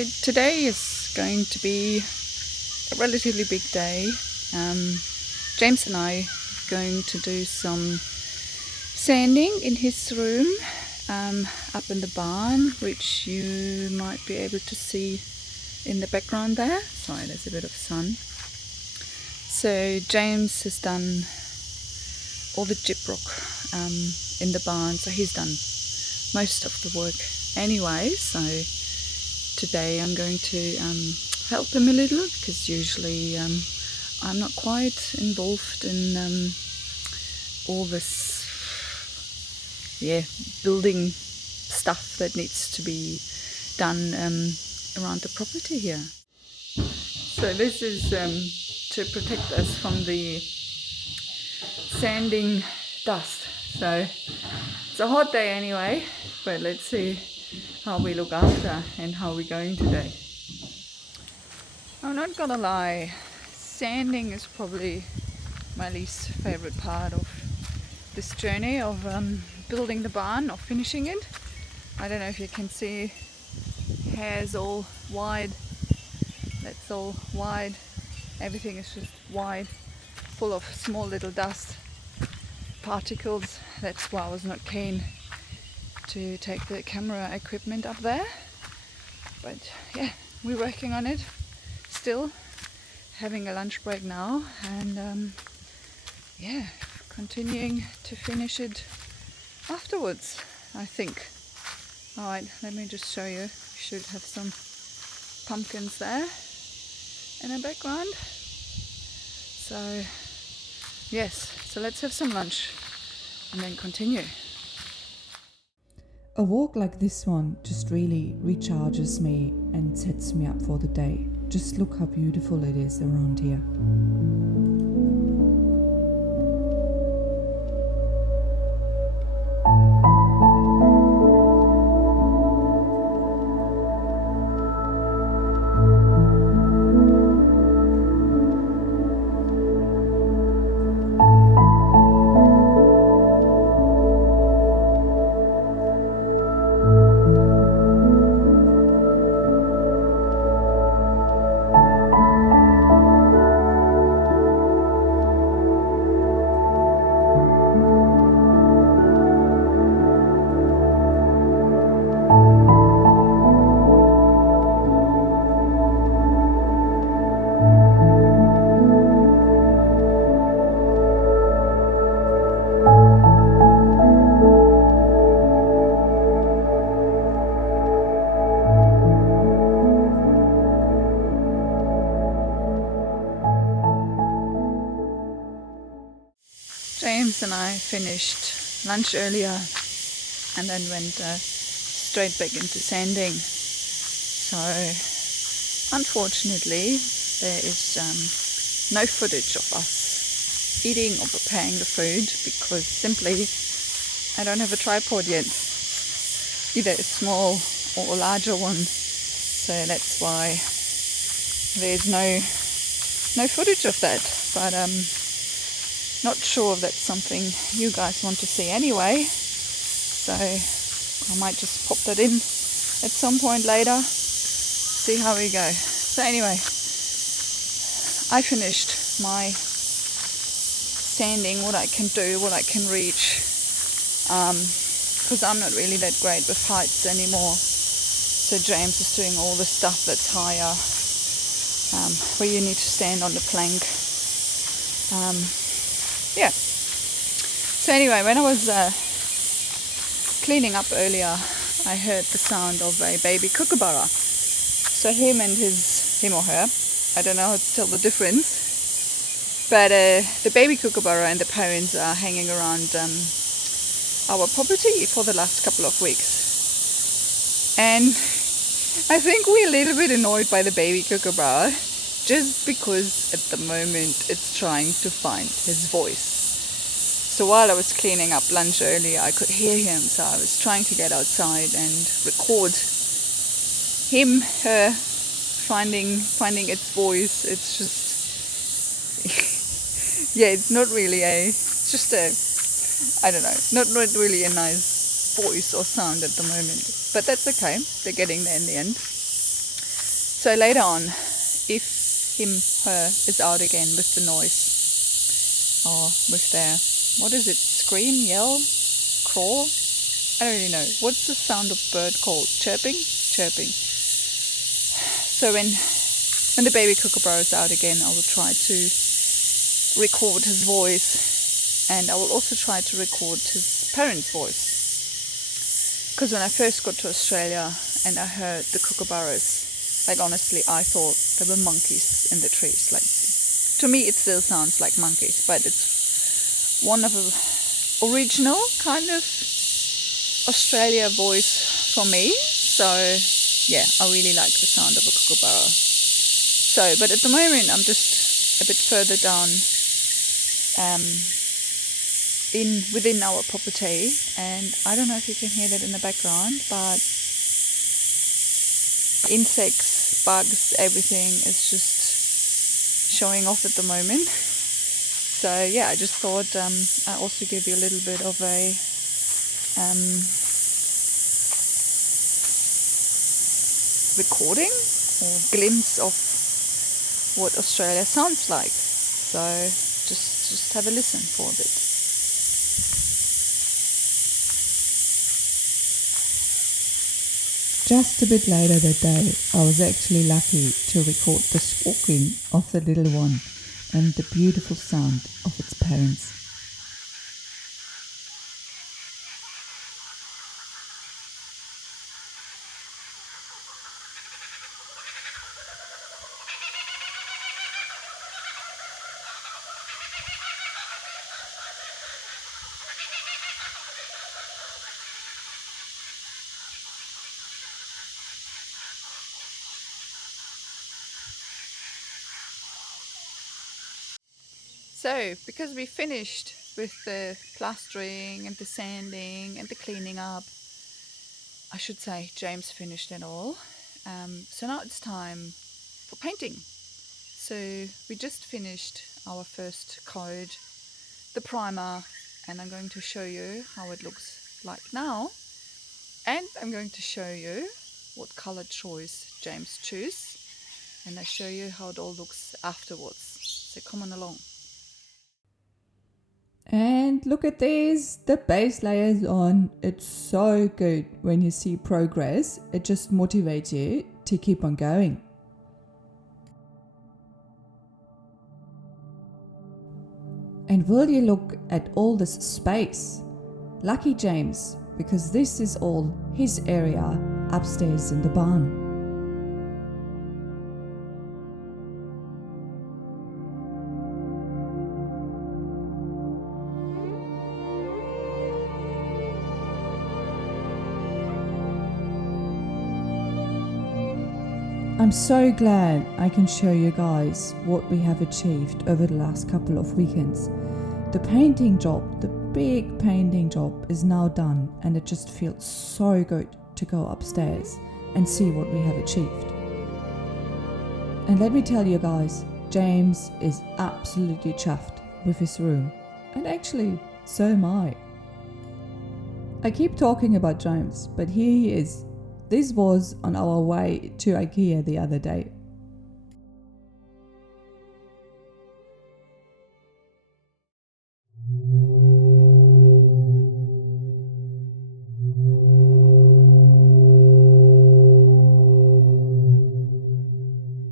So today is going to be a relatively big day. James and I are going to do some sanding in his room up in the barn, which you might be able to see in the background there. Sorry, there's a bit of sun. So James has done all the gyprock in the barn, so he's done most of the work anyway. So today I'm going to help him a little, because usually I'm not quite involved in all this building stuff that needs to be done around the property here. So this is to protect us from the sanding dust. So it's a hot day anyway, but let's see how we look after and how we're going today. I'm not gonna lie, sanding is probably my least favorite part of this journey of building the barn or finishing it. I don't know if you can see, hair's all wide, that's all wide, everything is just wide, full of small little dust particles. That's why I was not keen to take the camera equipment up there, but yeah, we're working on it still, having a lunch break now, and continuing to finish it afterwards, I think. Alright, let me just show you. We should have some pumpkins there in the background. So yes, so let's have some lunch and then continue. A walk like this one just really recharges me and sets me up for the day. Just look how beautiful it is around here. James and I finished lunch earlier and then went straight back into sanding. So unfortunately there is no footage of us eating or preparing the food, because simply I don't have a tripod yet, either a small or a larger one. So that's why there's no footage of that. But not sure if that's something you guys want to see anyway, so I might just pop that in at some point later, see how we go. So anyway, I finished my sanding, what I can do, what I can reach, because I'm not really that great with heights anymore. So James is doing all the stuff that's higher, where you need to stand on the plank. So anyway, when I was cleaning up earlier, I heard the sound of a baby Kookaburra. So him or her, I don't know how to tell the difference, but the baby Kookaburra and the parents are hanging around our property for the last couple of weeks. And I think we're a little bit annoyed by the baby Kookaburra, just because at the moment it's trying to find his voice. So while I was cleaning up lunch earlier, I could hear him, so I was trying to get outside and record him, her finding its voice. It's just it's not really I don't know, not really a nice voice or sound at the moment, but that's okay, they're getting there in the end. So later on, if him, her is out again with the noise, or with their, what is it, scream, yell, crawl? I don't really know. What's the sound of bird called? Chirping? Chirping. So when the baby Kookaburra is out again, I will try to record his voice, and I will also try to record his parents' voice. Because when I first got to Australia and I heard the Kookaburras, like honestly, I thought there were monkeys in the trees. Like, to me it still sounds like monkeys, but it's one of the original kind of Australia voice for me. So yeah, I really like the sound of a Kookaburra. So, but at the moment I'm just a bit further down within our property, and I don't know if you can hear that in the background, but insects, bugs, everything is just showing off at the moment. So yeah, I just thought I also give you a little bit of a recording or glimpse of what Australia sounds like. So just have a listen for a bit. Just a bit later that day, I was actually lucky to record the squawking of the little one and the beautiful sound of its parents. So, because we finished with the plastering and the sanding and the cleaning up, I should say James finished it all. So now it's time for painting. So we just finished our first coat, the primer, and I'm going to show you how it looks like now. And I'm going to show you what color choice James chose, and I show you how it all looks afterwards. So come on along. And look at this, the base layer is on. It's so good when you see progress. It just motivates you to keep on going. And will you look at all this space? Lucky James, because this is all his area upstairs in the barn. I'm so glad I can show you guys what we have achieved over the last couple of weekends. The painting job, the big painting job is now done, and it just feels so good to go upstairs and see what we have achieved. And let me tell you guys, James is absolutely chuffed with his room, and actually so am I. I keep talking about James, but here he is. This was on our way to IKEA the other day.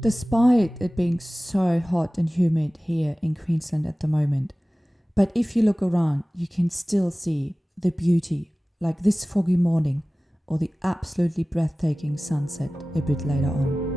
Despite it being so hot and humid here in Queensland at the moment, but if you look around, you can still see the beauty, like this foggy morning or the absolutely breathtaking sunset a bit later on.